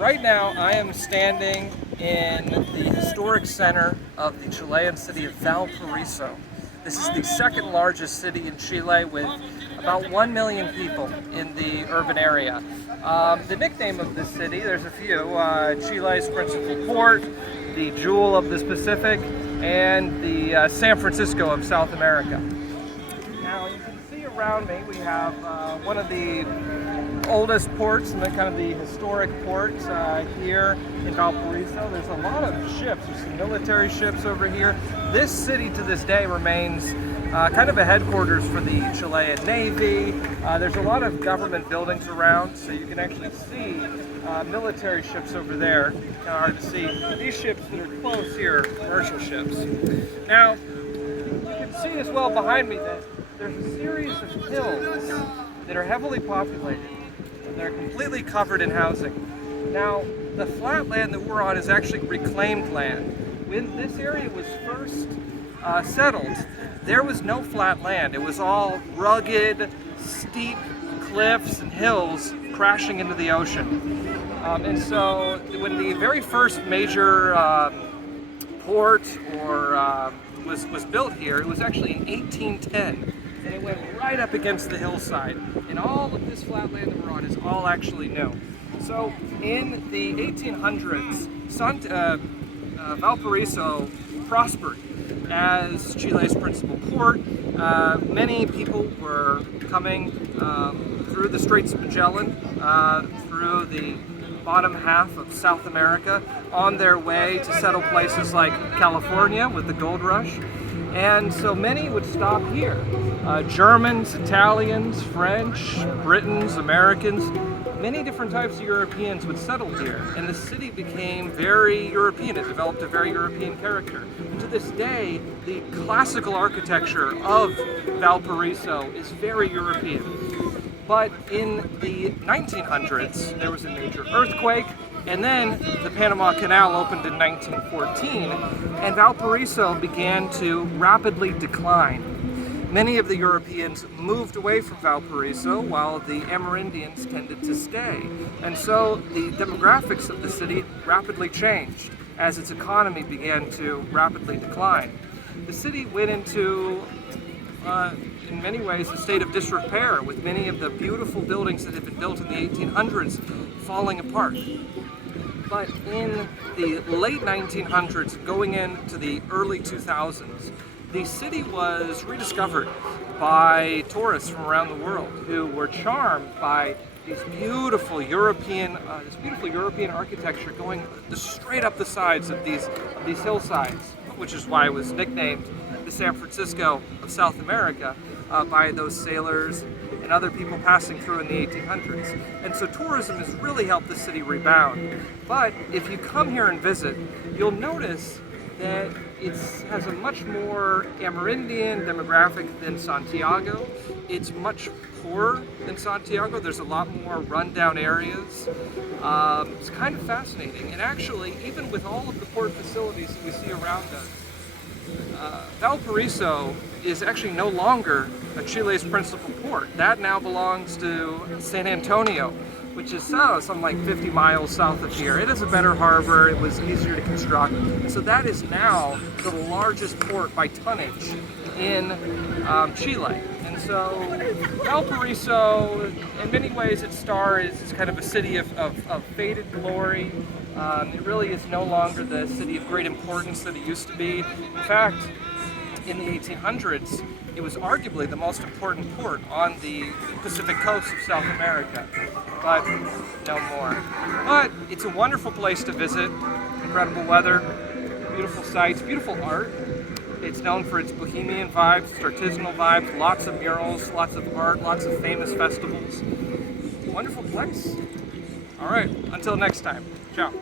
Right now, I am standing in the historic center of the Chilean city of Valparaiso. This is the second largest city in Chile with about 1 million people in the urban area. The nickname of this city, there's a few, Chile's principal port, the jewel of the Pacific, and the San Francisco of South America. Now you can see around me we have one of the oldest ports and kind of the historic ports here in Valparaiso. There's a lot of ships. There's some military ships over here. This city to this day remains kind of a headquarters for the Chilean Navy. There's a lot of government buildings around, so you can actually see military ships over there. Kind of hard to see. These ships that are close here, commercial ships. Now, you can see as well behind me that there's a series of hills that are heavily populated. They're completely covered in housing. Now, the flat land that we're on is actually reclaimed land. When this area was first settled, there was no flat land. It was all rugged, steep cliffs and hills crashing into the ocean. And so when the very first major port was built here, it was actually in 1810. And it went right up against the hillside. And all of this flat land that we're on is all actually new. So in the 1800s, Valparaiso prospered as Chile's principal port. Many people were coming through the Straits of Magellan, through the bottom half of South America, on their way to settle places like California with the gold rush. And so many would stop here. Germans, Italians, French, Britons, Americans, many different types of Europeans would settle here. And the city became very European. It developed a very European character. And to this day, the classical architecture of Valparaiso is very European. But in the 1900s, there was a major earthquake, and then the Panama Canal opened in 1914, and Valparaiso began to rapidly decline. Many of the Europeans moved away from Valparaiso while the Amerindians tended to stay. And so the demographics of the city rapidly changed as its economy began to rapidly decline. The city went into, in many ways, a state of disrepair, with many of the beautiful buildings that had been built in the 1800s falling apart. But in the late 1900s, going into the early 2000s, the city was rediscovered by tourists from around the world who were charmed by this beautiful European architecture going straight up the sides of these hillsides, which is why it was nicknamed the San Francisco of South America by those sailors and other people passing through in the 1800s. And so tourism has really helped the city rebound. But if you come here and visit, you'll notice that it has a much more Amerindian demographic than Santiago. It's much poorer than Santiago. There's a lot more rundown areas. It's kind of fascinating. And actually, even with all of the port facilities that we see around us, Valparaiso is actually no longer Chile's principal port. That now belongs to San Antonio, which is something like 50 miles south of here. It has a better harbor, it was easier to construct. So that is now the largest port by tonnage in Chile. And so Valparaiso, in many ways, its star is kind of a city of faded glory. It really is no longer the city of great importance that it used to be. In fact, in the 1800s, it was arguably the most important port on the Pacific coast of South America, but no more. But it's a wonderful place to visit, incredible weather, beautiful sights, beautiful art. It's known for its bohemian vibes, its artisanal vibes, lots of murals, lots of art, lots of famous festivals. Wonderful place. All right, until next time, ciao.